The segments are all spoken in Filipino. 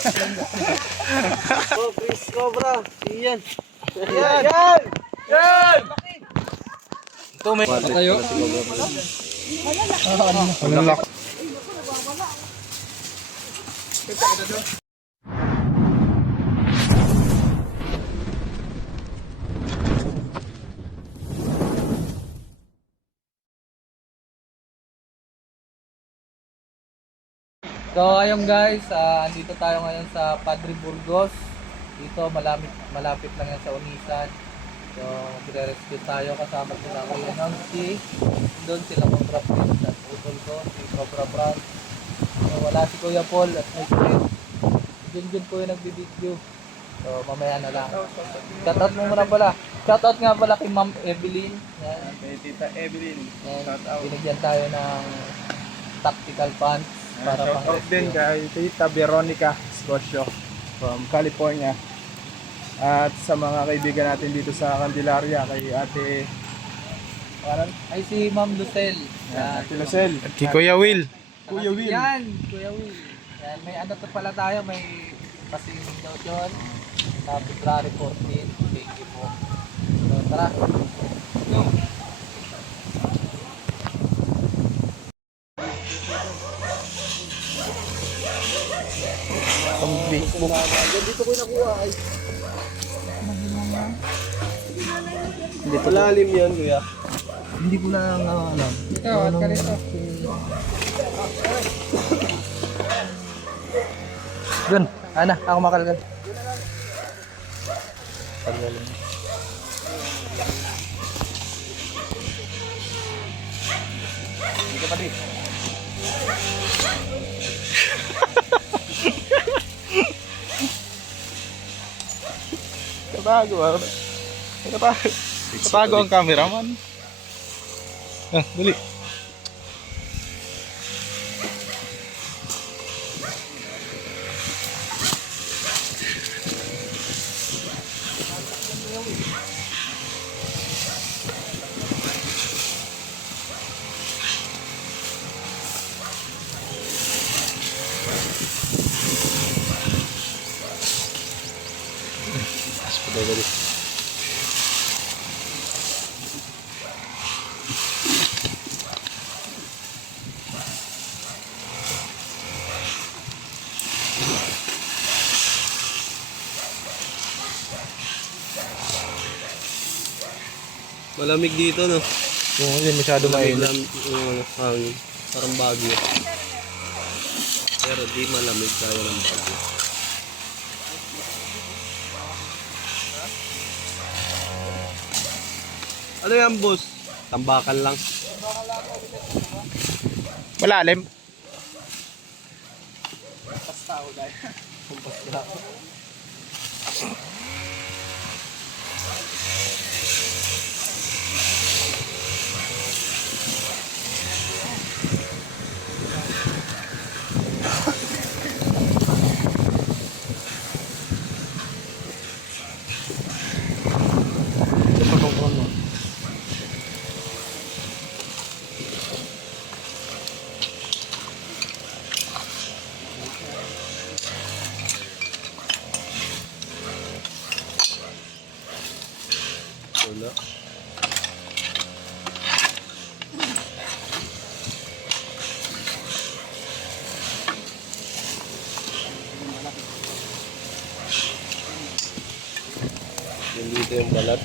Oh, Chris Cobra. Iyan. Yan! Yan! Yan! Ito may tayo. Ano lock? So ayun guys, andito tayo ngayon sa Padre Burgos. Dito malapit lang yan sa Unisan. So magre-rescue tayo kasama sila Kuya Nancy. Doon sila Cobra Prince at utol ko, si Cobra Brand. So wala si Kuya Paul at may friend. Dun po yung nagbibideo. So mamaya na lang. Shoutout mo muna pala. Shoutout nga pala kay Ma'am Evelyn. Yan. Kay Tita Evelyn. Yan. Binigyan tayo ng tactical pants. Para Shout out din kay Tita Veronica Scotia from California. At sa mga kaibigan natin dito sa Candelaria, kay Ate ay si Ma'am Lucel. Yan. Ate Lucel. Kay Kuya Will. Kuya Will. Yan, Kuya Will. Yan, may ano to pala tayo, may pasiming daw dyan. Sa February 14. Thank you po. So, tara. Go. Ang Facebook. Dito ko nakuha ay. Dito. Malalim yan, kuya. Hindi ko na alam. Ito, at ka rito. Dun, ana, ako makalgal. Dito pa din. Katago ah. Katago ang cameraman. Ah, dali. Dali. Malamig dito, no? Kung hindi masyado mainit. Hangin. Parang Baguio. Pero di malamig tayo ng Baguio. Ano yan, boss? Tambakan lang. Malalim. Wala. Yan dito yung balat.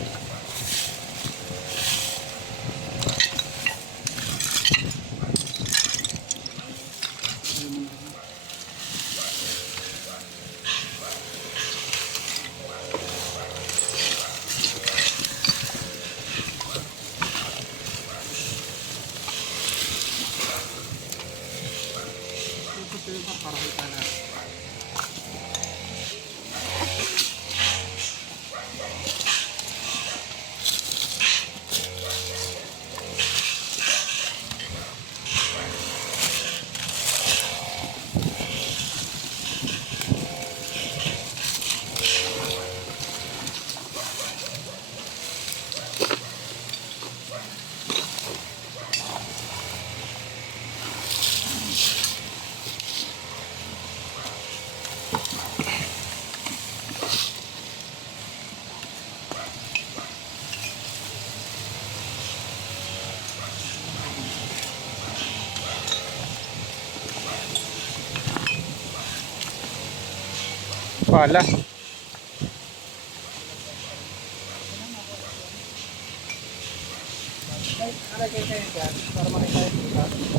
Pala. Para makita yung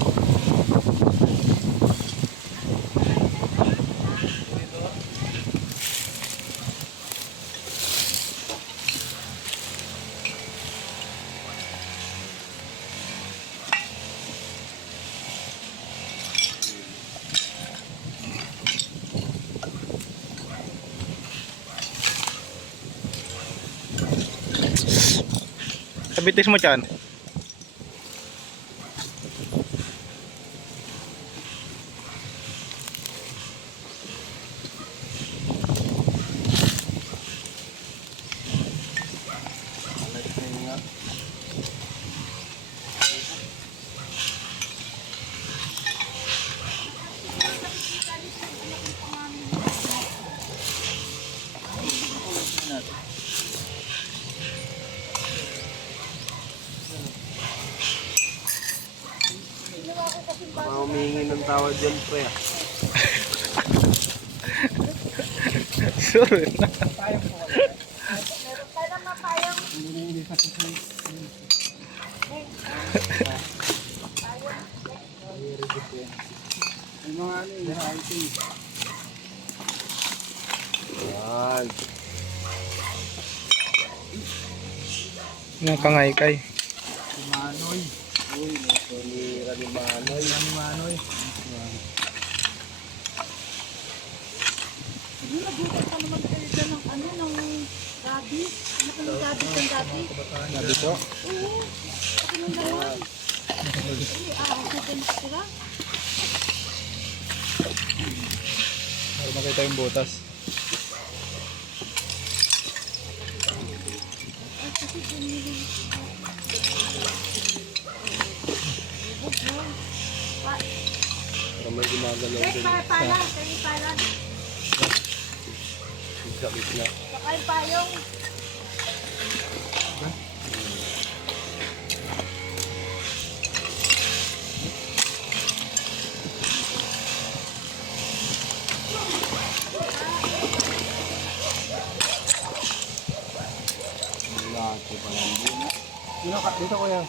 Sabitis mo dyan. Mga humingi ng tawad dyan, pre. Sorry na. Yan. Nakangay-kay. Manoy. Uy, nagsulira ni Manoy. Manoy. Nagulat pa naman kayo dyan ng ano, ng gabi. Ano ka ng gabi ng gabi? Sabi ko. Oo. Ako nang naman. Ako din sila. Para makita yung butas. Kasi bumili. Para may gumagalaw Guys, din. pala. Kayo pala. Sa gitna. Saka yung payong. Lahat ko pala hindi. Dito kuya.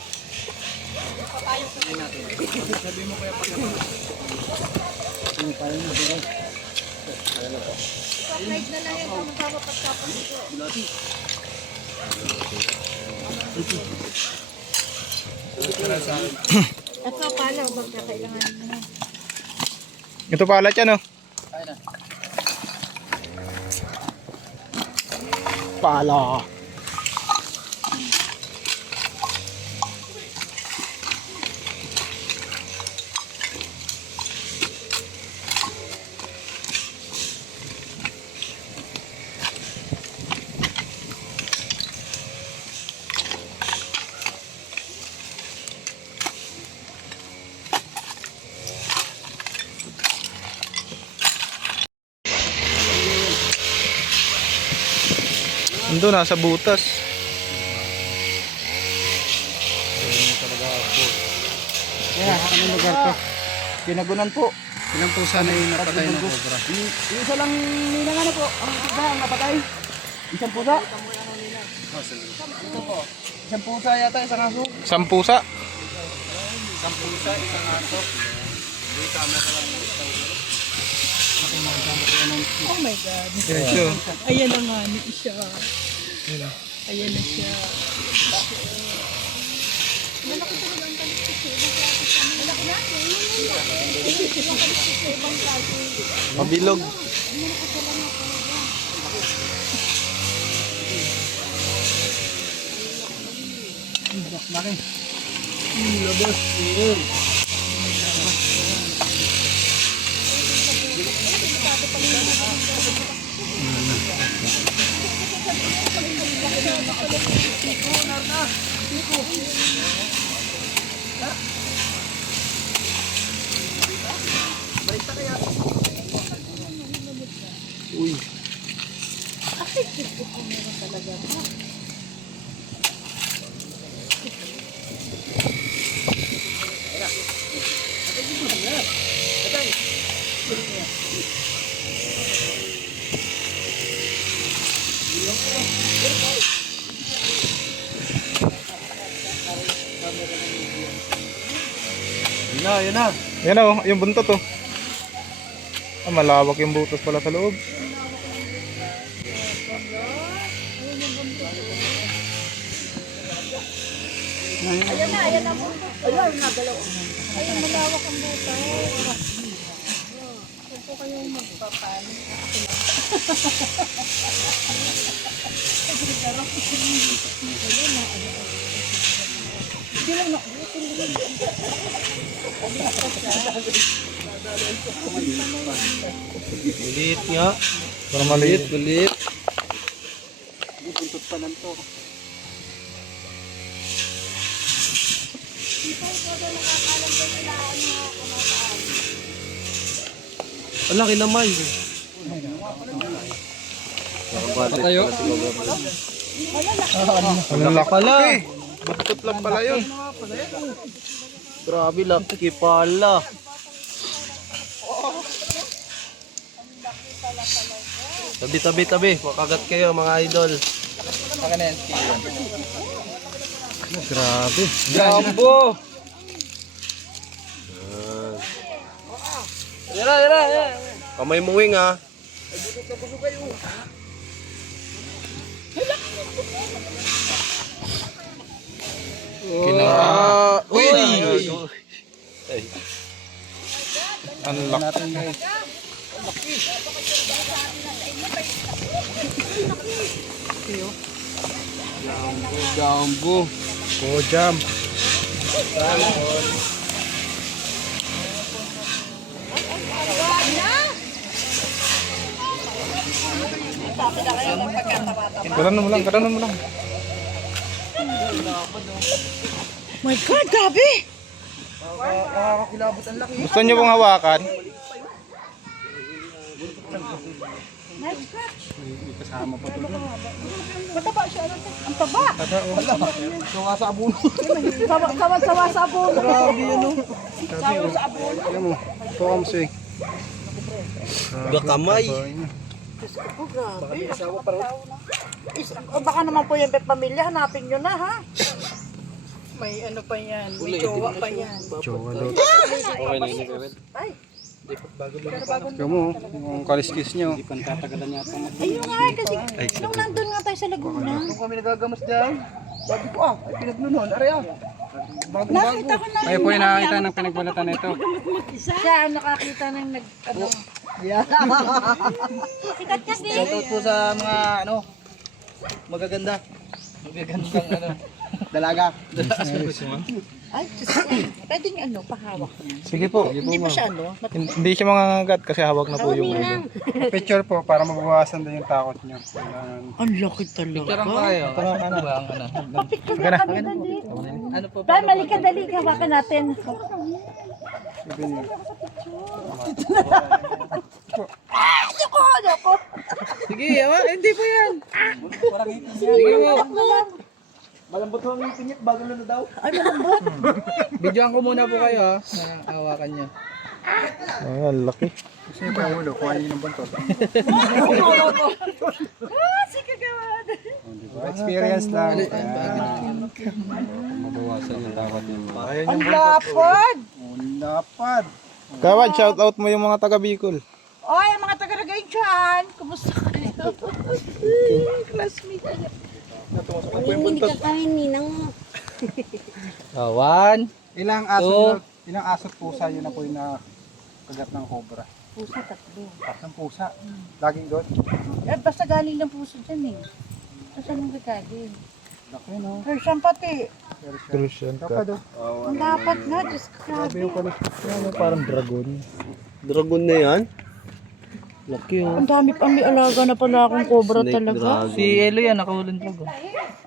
Surprise na lang yung kamagama pagtapos ito. Ito pala, baka kailangan mo na. Ito pala dyan, oh. Pala. Ando nasa butas. Kaya, anong lugar to? Pinagunan po. Ilang pusa na yung napatay ng cobra? Yung isa lang nilang ano po, ang isa ang napatay. Isang pusa. Ito po. Isang pusa yata, isang aso. Sampusa. Oh my God. Ito. Ayan na nga ni siya. Ayan na siya. Malaki talaga ang kalistik sa ibang klase. Malaki na? Yung kalistik sa ibang klase. Mabilog. Laki. Yan o, yung buntot oh. Ah, malawak yung butas pala sa loob. Ayan na, ayan ang buntot. Ayan, nagalaw. Ayan, malawak ang butas. Kung po kayong magpapan, ako lang. Kulit nga. Para maliit. Kulit. Buntot pa lang to. Ang laki naman. Tayo. Ang laki Pala. Buntot lang pala yun. Grabe, laki pala. Tabi. Makagat kayo mga idol. Grabe. Jumbo. Yara. Kamay mo wing ha. Uy! Ang laki. Jumbo. Oh, jam. Karanon mo lang. My God, gabi! Gusto niyo pong hawakan? Mataba siya. Ang taba. Sawa sa abon. Sawa sa abon. Grabe yun oh. Alam mo, sawa mo siya. Gakamay. Oh, grabe. Baka naman po yung pamilya, hanapin nyo na, ha? May ano pa yan, may jowa pa yan. Jowa daw. Okay lang yun. Ay, Kamu, yung kaliskis nyo. Hindi pa tatagalan yata. ayun nga, kasi nung nandun nga tayo sa Laguna, Kung kami nagagamas dyan, sabi ko ay pinaglunon, aray nakita ko na Kayo po yung nakakita ng pinagbalatan nito. siya ang nakakita ng nag, ano, sikat kasi. Shoutout po sa mga magaganda. Magagandang ano. Dalaga. Ay, Diyos ko, pwedeng ano, pahawak. Sige po. Hindi ba siya, ano? Hindi siya mangangagat kasi hawak na po yung ulo. Picture po para mabawasan din yung takot nyo. Ang laki talaga. Picture ang kayo. Ano ba ang ano? Papicture na kami dali. Ano po? Dahil mali ka dali, hawakan natin. Ano ko? Sige, hindi po yan. Sige mo. Malambot ho ang pinyit, bago na daw. Ay, malambot. Videoan ko muna po kayo ha. Hawakan niyo. Ah, laki. Gusto nyo pa yung ulo, kung ayun ang buntot. Sige, gawad. Experience lang. Mabawasan yung takot niyo. Ang lapad. Lapad. Kawad, shout out mo yung mga taga Bicol. Oy, mga taga-ragay dyan. Kumusta kayo? Classmate. Hindi ka kain, ninang. One. Ilang asot pusa yun na po yung nakagat ng cobra. Pusa, tatlo. Ang pusa. Laging doon. Eh, basta galing ng puso dyan eh. Basta nang gagaling. Laki no. Persian pati. Christian Kapag cat. oh. Ang dapat nga, Diyos ko. Sabi yung kaliskis nyo. Parang dragon. Dragon na yan. Laki oh. Ang dami pang may alaga na pala akong cobra talaga. Si Elo yan, nakahulin po.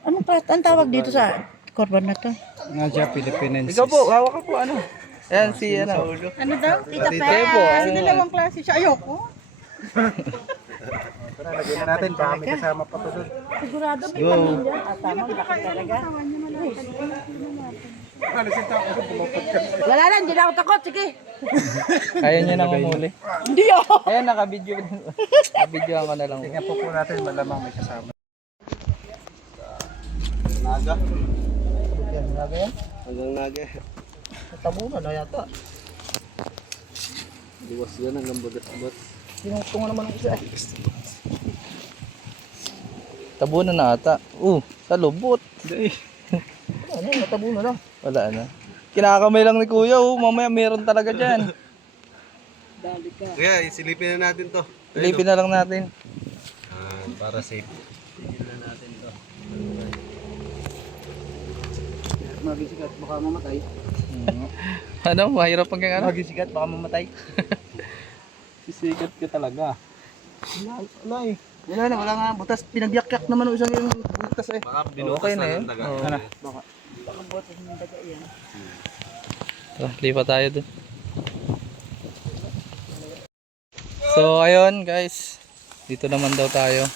Anong ang tawag dito sa korban na to? Nga Philippines. Ikaw po, hawak ka po ano. Ayan si ano. Ano daw? Tita Tayo po. Dalawang klase siya. Ayoko. Tara, lagyan na natin. Baka may kasama pa to doon. Sigurado may pamilya. Tama, laki talaga. Wala na, hindi na ako takot. Sige. Kaya niya nang umuli. Hindi ako. Ayan, naka-video. Naka-videoan ko na lang. Tingnan po natin, malamang may kasama. Naga. Yan, naga yan. Hanggang naga. Tabunan na yata. Luwas yan hanggang bagas-bagas. Tinungtungan naman ang isa. Tabunan na ata. Sa lubot. Ano, natabunan na. Wala na. Kinakamay lang ni Kuya, mamaya meron talaga dyan. Kaya, isilipin na natin to. Ilipin na lang natin. Para safe. Magisikat, baka mamatay. Ano, mahirap pang ano? Magisikat, baka mamatay. Sisikat ka talaga. Wala nga. Butas, pinagyak-yak naman isang yung butas eh. Baka Okay binukas na na yun. ng daga. Oo. Baka butas ng daga yan. Lipat tayo dun. So, ayun guys. Dito naman daw tayo.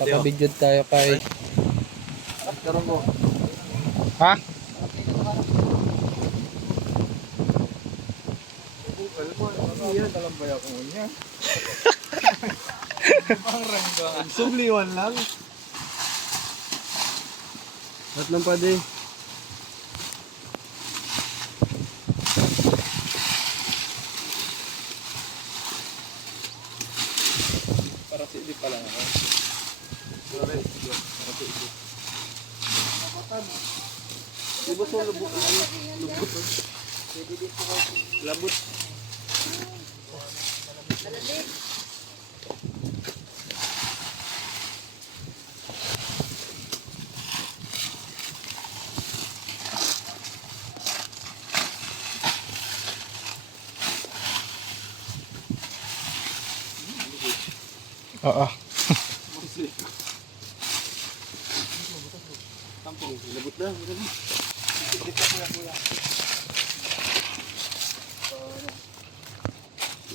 Papabidyo tayo kay... Ha? Subliwan lang. At lang pa din. Para si Idi pa lang ako. Diba so lubot? Lubot. Labot. Oo. Tampong, labot na.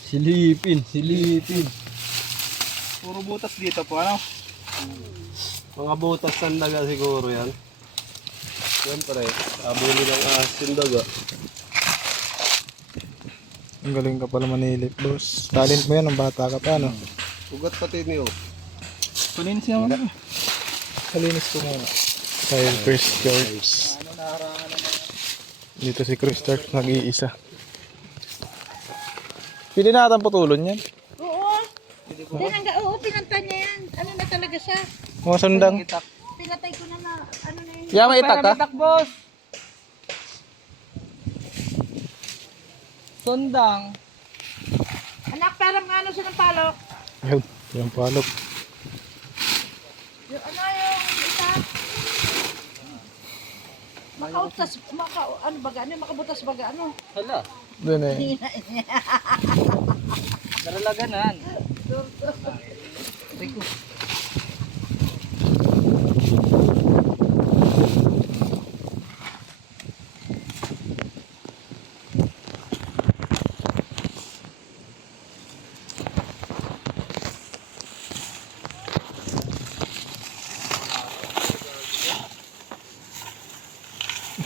Silipin. Puro butas dito po, ano? Mga butas ng daga siguro yan. Siyempre, abuli ng asin daga. Ang galing ka pala manilip, boss. Talent mo yan, ang bata ka pa, no? Ugat pati niyo. Palinis naman. Palinis ko muna. Kay Chris George. Dito si Chris George, nag-iisa. Pili natin putulon yan. Oo. Oo, pinanta niya yan. Ano na talaga siya? Mga sundang. Pinatay ko na ano na yun. Yeah, may itak ka? boss. Sundang. Anak, parang ano siya ng palok. Ayun, yung palok. Yung ano yung isa? Makautas, ano baga, ano makabutas baga, ano? Hala. Doon eh. Daralaganan. Rico.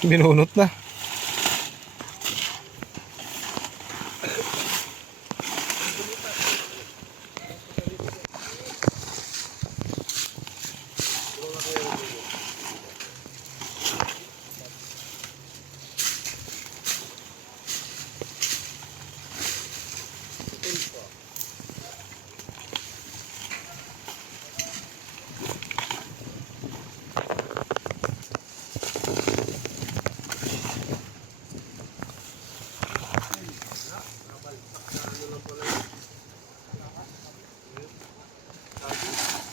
Binunot na.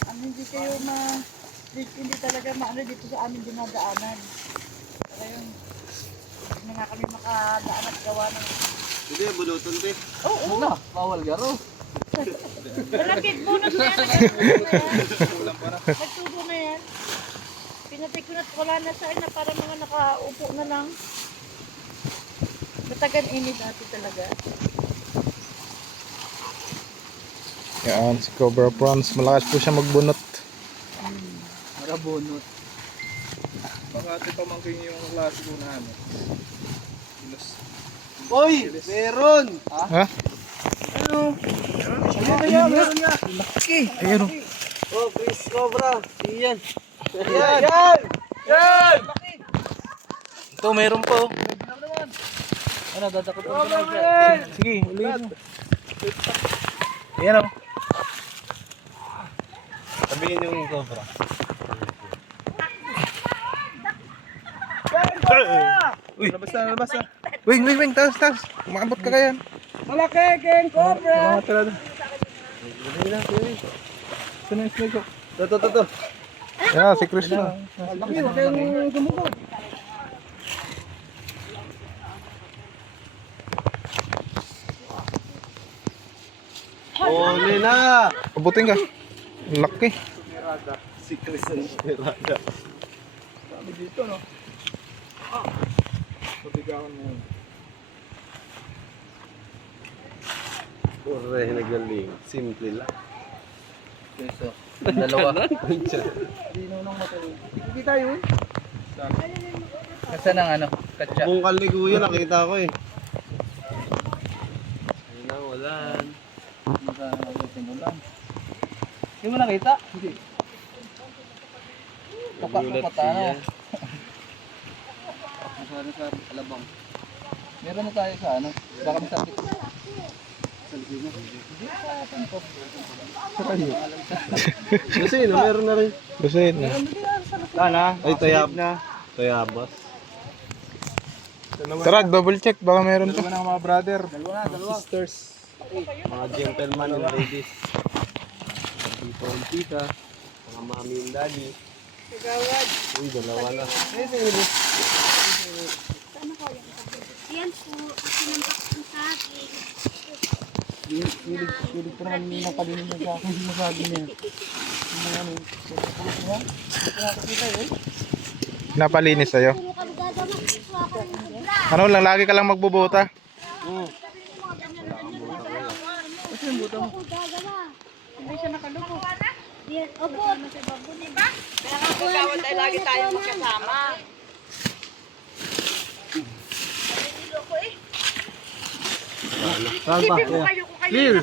Ano hindi kayo hindi talaga maano dito sa amin dinadaanan. Kaya yun, hindi na nga kami makadaan at gawa ng... Hindi, bunutan te. Oo, Wala, bawal garo. malapit bonus na yan. Nagtubo na yan. Nagtubo na yan. Pinatay ko na at wala na sa na para mga nakaupo na lang. Matagan ini dati talaga. Yan, si Cobra Prawns. Malakas po siya magbunot. Marabunot. Baka ito pamangkin yung klase ko na ano. Oy! Meron! Ha? Meron nga. Laki. Ayun o. Oh, Chris Cobra. Iyan. Yan! Yan! Ito Ito, meron pa oh. Ano, dadakot ko na. Sige, ulit mo. Ayan oh. Sabihin yung cobra. Uy, labas na. Wing, taas. Umaabot ka kaya. Malaki, King Cobra! Mga tira. Ito na yung snake ko. Ito. Yeah, si Chris na. Laki, huwag kayong gumugod. Huli na! Abutin ka. Laki. Si Chris ang tirada. Sabi dito, no? Pabigawan mo yun. Pure, nagaling. Simple lang. Peso. Dalawa. Dino nung matalo. Hindi tayo. Nasaan ang ano? Katsa. Bungkal ni Kuya, nakita ko eh. Ayun na, walan. Hindi mo nakita? Hindi. Nagulat Tuka ano? siya. Masyado sa alabang. Meron na tayo sa ano? Baka masakit. Kasi no, meron na rin. Lusin na. Ay, tayabas. Tara, double check. Baka meron pa. Dalawa na mga brother. Sisters. Mga gentlemen and ladies. Tito and tita. Mga mami and daddy. Kagawad. Uy, dalawa na. Yan po. Sinampak po sa akin. Pilig ko naman yung napalinig na sa akin. Hindi masabi niya. Ano? Napalinis sa'yo. Puro kami gagawa. Ito ako ng sobra. Ano lang, lagi ka lang magbubuta. Ako gagawa. Hindi siya nakalupo. Yes, opo. Kaya nga gagawa tayo lagi tayong magkasama. Saan pa? Clear!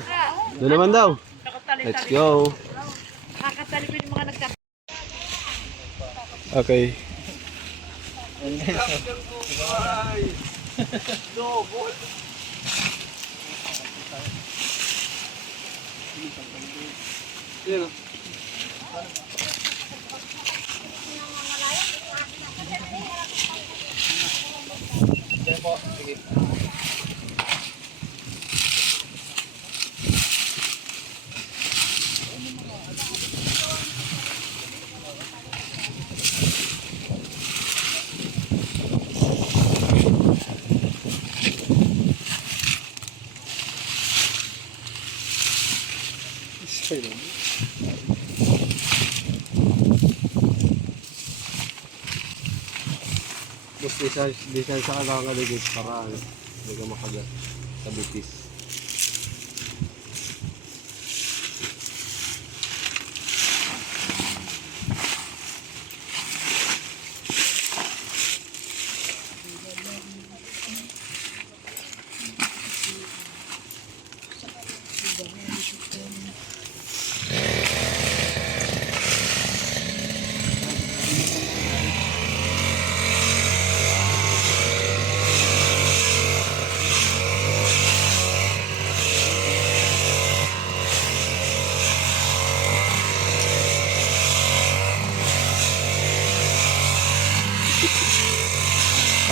Doon naman daw. Let's go. Kakatali ko yung mga nagkasama. Okay. Mas design sa kalangaligid para hindi ka makagat sa bitis.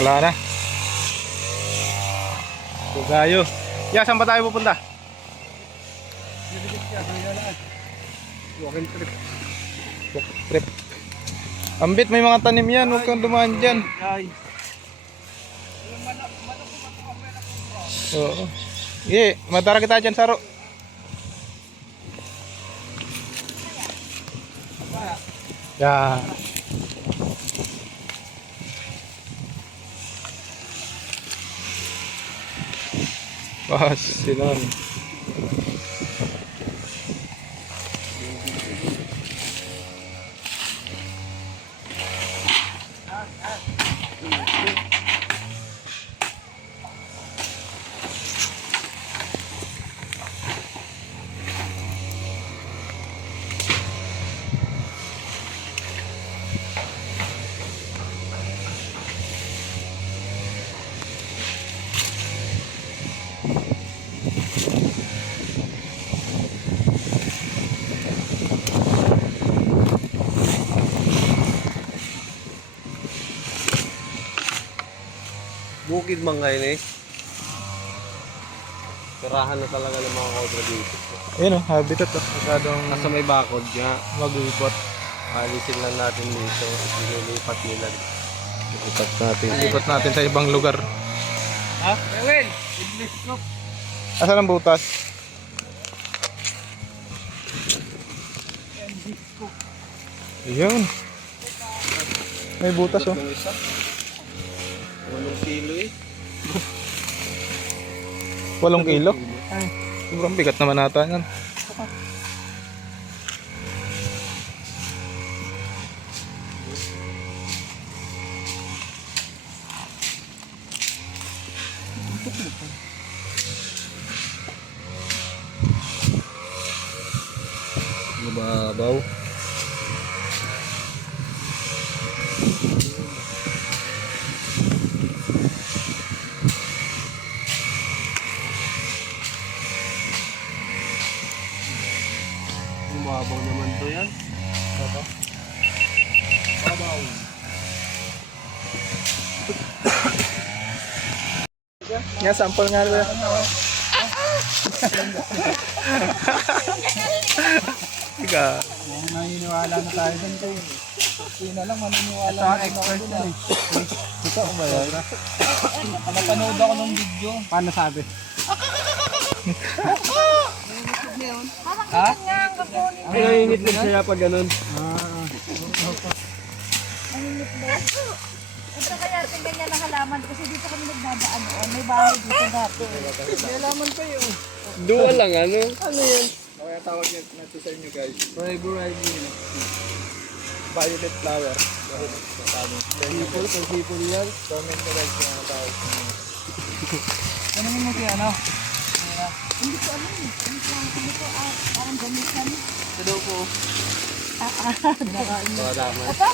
Wala na. Tugayo. Ya, saan ba tayo pupunta? Walking trip. Trip. Ambit, may mga tanim yan. Huwag kang dumaan dyan. Oo. Sige, matara kita dyan, Saro. Ya. Bahas, sinan. man ngayon eh. Tirahan na talaga ng mga cobra dito. Ayun oh, habitat oh. Masyadong Nasa may bakod nga. mag-uipot. Alisin lang natin dito. Ililipat nila. Ilipat natin. Ikot natin sa ibang lugar. Ha? Ewel! English ko. Asan ang butas? Ayun. May butas oh. Yung isa. 8 kilo eh. 8 kilo. Ay, sobrang bigat naman ata yan. Mababaw. Mababaw naman to yan. Nga, sample nga rin. Ika. Naniniwala na tayo dun kayo. Hindi na lang maniniwala. Ito ang expert yan eh. Ito ba yan? Napanood ako ng video. Paano sabi? Ha? Ay, nainit lang siya pag ganun. Ito kaya yung ganyan na halaman kasi dito kami nagdadaan noon. May bahay dito dati. Duwa lang ano? Ano yan? Kaya tawag natin sa inyo guys. Forever Ivy. Violet flower. Sipol, pag sipol yan. Comment na guys kung ano tawag. Ano mo si ano? Hindi ko ano eh. Hindi ko parang gamitan. Ito daw po. Wala man. Ito?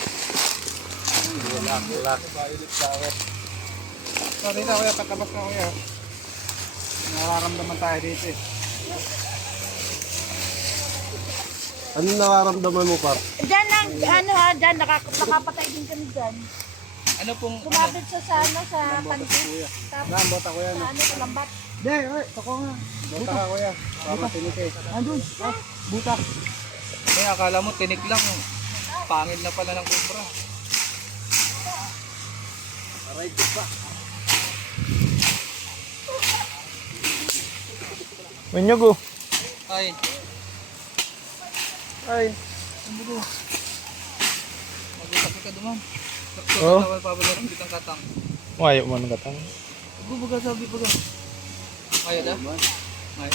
Wala. Violet flower. So dito kuya, pagkabas na kuya. Nararamdaman tayo dito eh. Anong nararamdaman mo, par? Diyan lang, ano ha, diyan, nakapatay din kami dyan. Ano pong Kumapit sa ano, sa kantin. Tapos Bota kuya. sa ano, sa lambat. Hindi, ako nga. Bota ka kuya. Para tinik eh. Andun. Butak. Kaya akala mo tinik lang. Pangil na pala ng cobra. Menyog oh. Ay, Ay. mag-usapin ka duman. Oh. Sakto ka pabalaran kitang katang. Ayaw man katang. Bubuga sabi pa ka. Kaya da? Ay,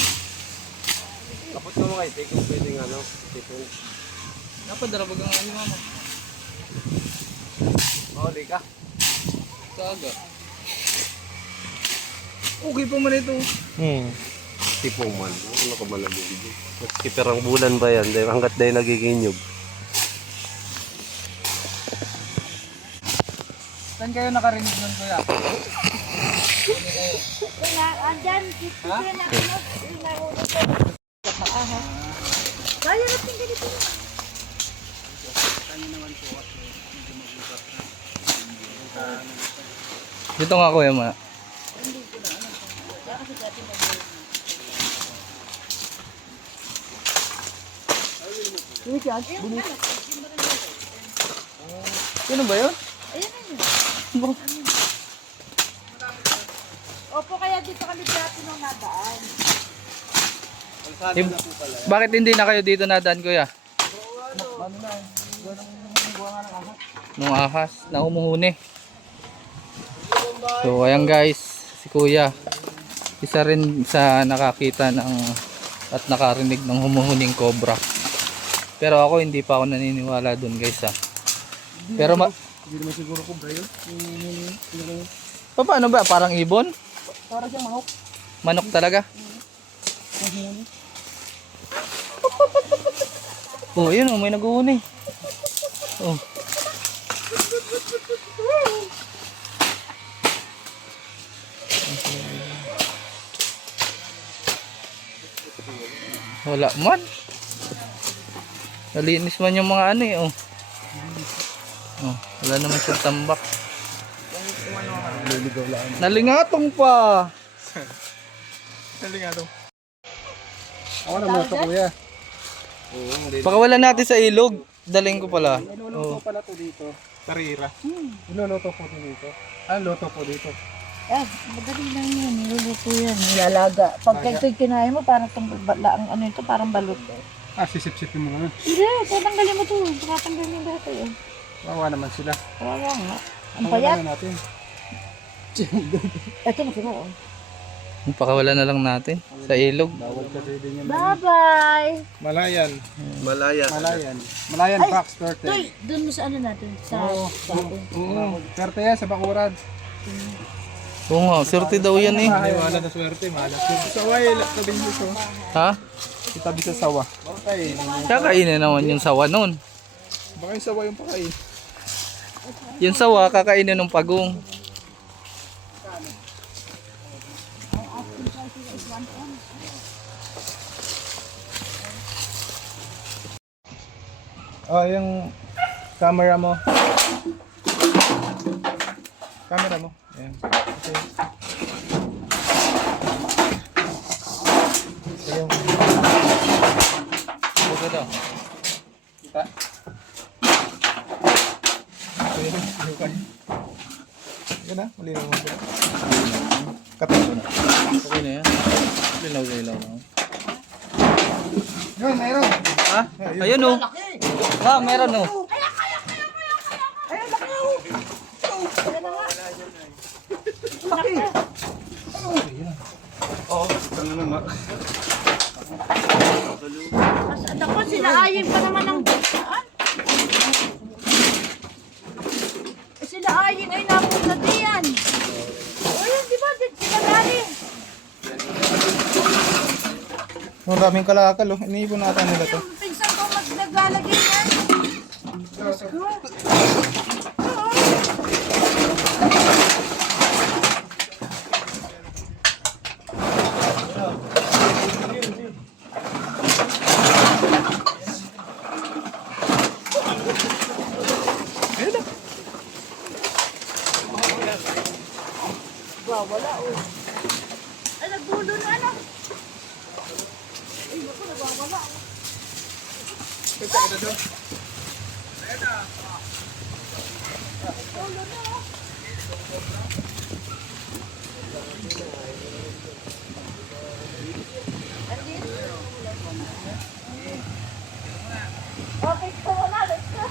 Kapot ka mo kay Tik, kung pwedeng ano, sipol. napadara ba nga yung mama? Mahuli ka. Kaga. Okay pa man ito. Tipong man. Ano ka malamig? Kiperang bulan ba yan? Dahil hanggat dahil nagiginyog. Saan kayo nakarinig nun kuya? Kaya, andyan, dito na ano, inahulog ko. Kaya natin ganito na. Dito nga kuya ma. Sino ba yun? Ayan na yun. Opo, kaya dito kami dati nung nadaan. Bakit hindi na kayo dito nadaan kuya? Nung ahas na humuhuni. So ayan guys, si kuya isa rin sa nakakita ng at nakarinig ng humuhuning cobra. Pero ako hindi pa ako naniniwala dun guys ha. Pero Hindi naman siguro ko bro yun. paano ba? Parang ibon? Para siyang manok. Manok talaga? Oh, yun oh, may naguhuni. Oh. Wala man. Nalinis man yung mga ano eh, oh. Oh, wala naman siyang tambak. Naliligaw lang. Nalingatong pa. Dali nga to. Ako naman ito kuya. Pakawalan natin sa ilog. Daling ko pala. Niluluto pala to dito. Tarira. Niluluto po dito. Luto po dito. Madali lang yun. Niluluto yan. Nilalaga. Pag ito'y kinain mo, parang ang ano ito, parang balot. Sisip-sipin mo nga. Hindi, tatanggalin mo to. Tatanggalin mo dito yun. Wawa naman sila. Kawawa nga. Ang payat. natin. Ito masama oh. Pakawalan na lang natin sa ilog. Bawal kasi din yan. Bye-bye! Malayan. Malaya. Malayan. Malayan Ay, Fox, Turtle. Toy, doon mo sa ano natin? Sa Swerte yan sa Bakuran. Oo nga, swerte daw yan eh. Ay, wala na swerte. Malas. Sawa eh. Tabi mo ito. Ha? Itabi sa sawa. Kakainin naman yung sawa nun. Baka yung sawa yung pakain. Yung sawa, kakainin ng pagong. Yung camera mo. Camera mo. Ayan. Okay. Ayun. Buka daw. Kita. Ayun. Ayun. Yan na. Malinaw mo. Kapit ko na. Okay na yan. Lilaw-lilaw lang. Yun, mayroon. Ha? Ayun oh. Ah, meron oh. Ako, sila ayin pa naman ang saan? Sila ayin ay napunta diyan. O yun, di ba? Sila galing. Ang daming kalakal oh. Iniipon natin nila to. Yung pinsan ko naglalagay yan. Diyos ko. Wala oh. Ay, nagbulo na ano. Ay, naku, nagwawala oh. Okay, so wala. Let's go.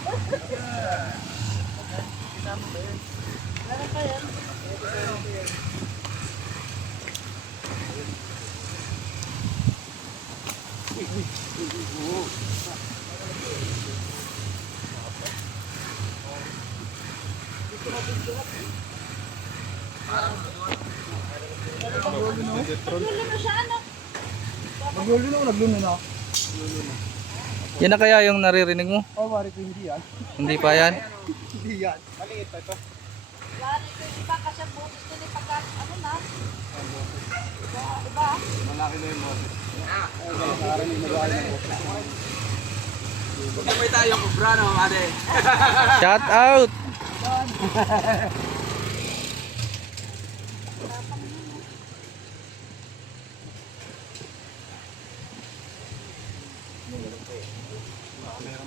Meron pa yan. Naglulo na siya, ano? Nagluno na. Yan na kaya yung naririnig mo? Mari ko hindi yan. Hindi pa yan? Hindi yan. Maliit pa ito. Lari ko yung iba kasi ang butos nila pagka, ano na? Diba? Malaki na yung motor. Shout out!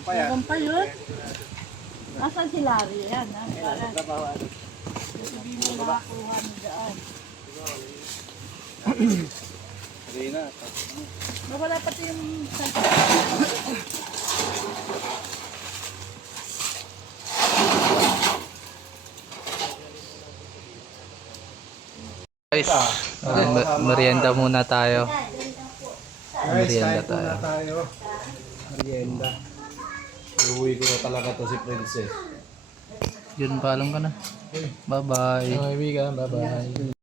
Meron pa yun? Nasaan si Larry? Yan, ha? Hindi mo nakakuha mo daan. Nawala pati yung... Guys, merienda muna tayo. Merienda tayo. Merienda. Uuwi ko na talaga to si Princess. Yun, paalam ka na. Bye-bye. Kaibigan, bye-bye.